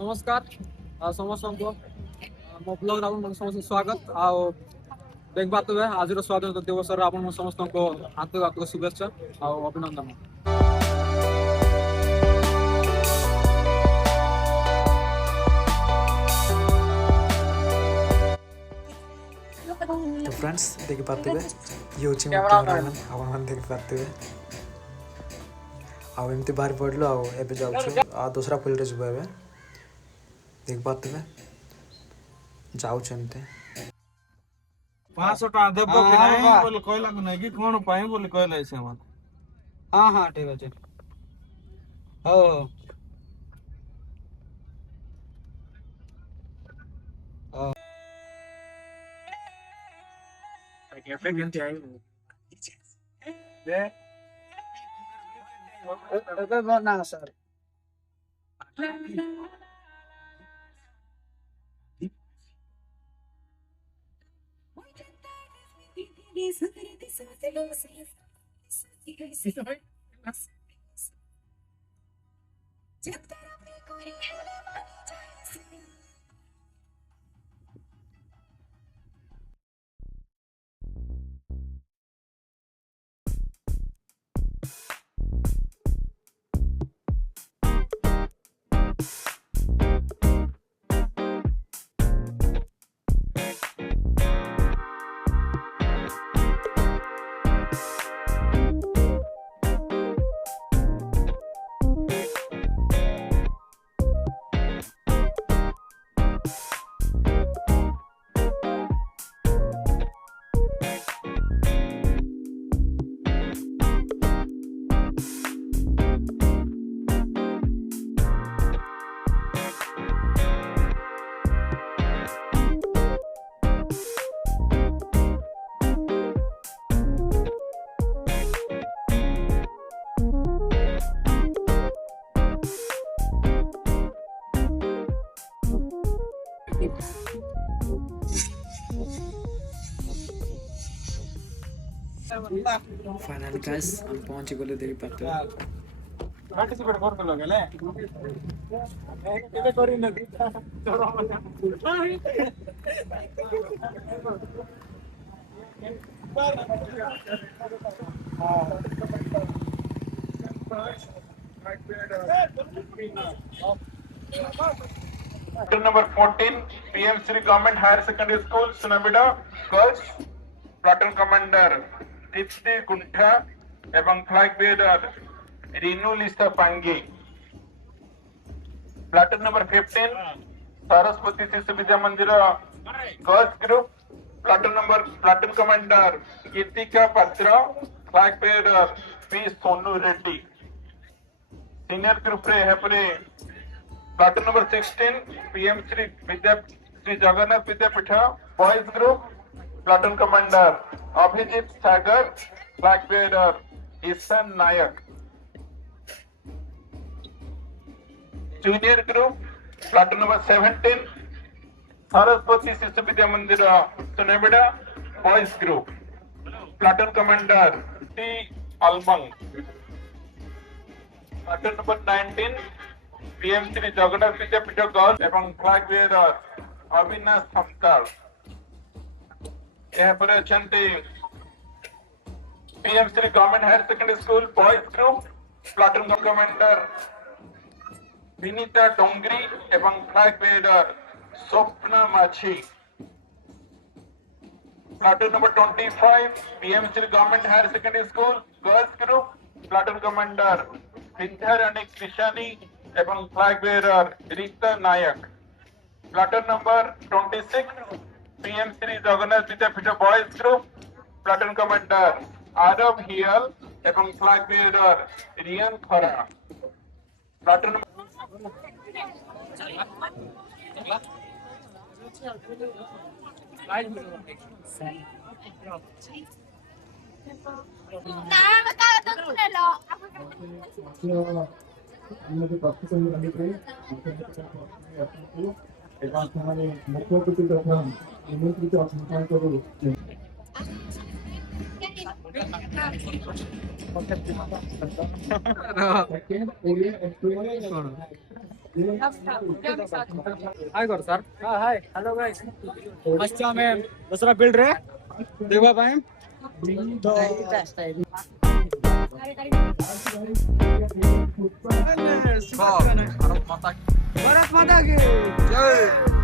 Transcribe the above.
नमस्कार समस्त को मो ब्लॉग आप समस्त स्वागत आओ देख पाते आज स्वाधीनता दिवस आप समस्त को आंतरिक आंतरिक शुभेच्छा और अभिनंदन। तो फ्रेंड्स देखि पाते ये हूँ कैमरामैन आप देख पाते आमती बाहर पड़लु आबे जाऊँ आ दूसरा फील्ड रे जुबे देख पाते जाऊँते 500 टका देबो कि नहीं बोले कहला कि नहीं कि कोन पाई बोले कहला ऐसे मत। हाँ हाँ ठीक है हो कैफे किंती आई दे ना सर फाइनली गाइस हम पहुंच गले देख पाते पार्टिसिपेट कर के लगले केले करी न Number 14 PM Sri Government Higher Secondary School Sunabida Girls Platoon Commander Dipti Kuntha एवं Flag Bearer Rinu Lisa Pangi Platoon number 15 Saraswati Sishu Vidya Mandira Girls Group Platoon Commander Kirtika Patra Flag Bearer P Sonu Reddy Senior Group रे है परे Platoon number 16 PM Sri Jagannath Vidyapitha Boys Group Platoon Commander Abhijit Sagar Flag Bearer Isan Nayak Junior Group Platoon number 17 Saraswati Sishu Vidya Mandira Sunabida Boys Group Platoon Commander T Almang Platoon number 19 PM Sri Jagannath Vidyapitha Girls एवं Flag Bearer Avinash Samtar यहाँ पर अचंते PM Sri Government Higher Secondary School Boys Group Platoon Commander Vinita Dongri एवं Flag Bearer Swapna Machi Platoon number 25 PM Sri Government Higher Secondary School Girls Group Platoon Commander Vindhyarani Krishani एवं Flag Bearer Rita Nayak Platoon number 26 PM Sri Jagannath Vidyapitha Boys Group Platoon Commander Arav Hial एवं Flag Bearer Rian Khara Platoon number আমাদের তথ্য সংগ্রহে এবং আমাদের মুখ্য অতিথি তথা নিমন্ত্রিত অসংখ্য করুন हाय करो सर हाय हेलो गाइस अच्छा ଆମେ ଦଶରା ଫିଲ୍ଡ ରେ ଦେଖିବା ପାଇଁ ତ ଭାରତ ମାତା କି ଜୟ।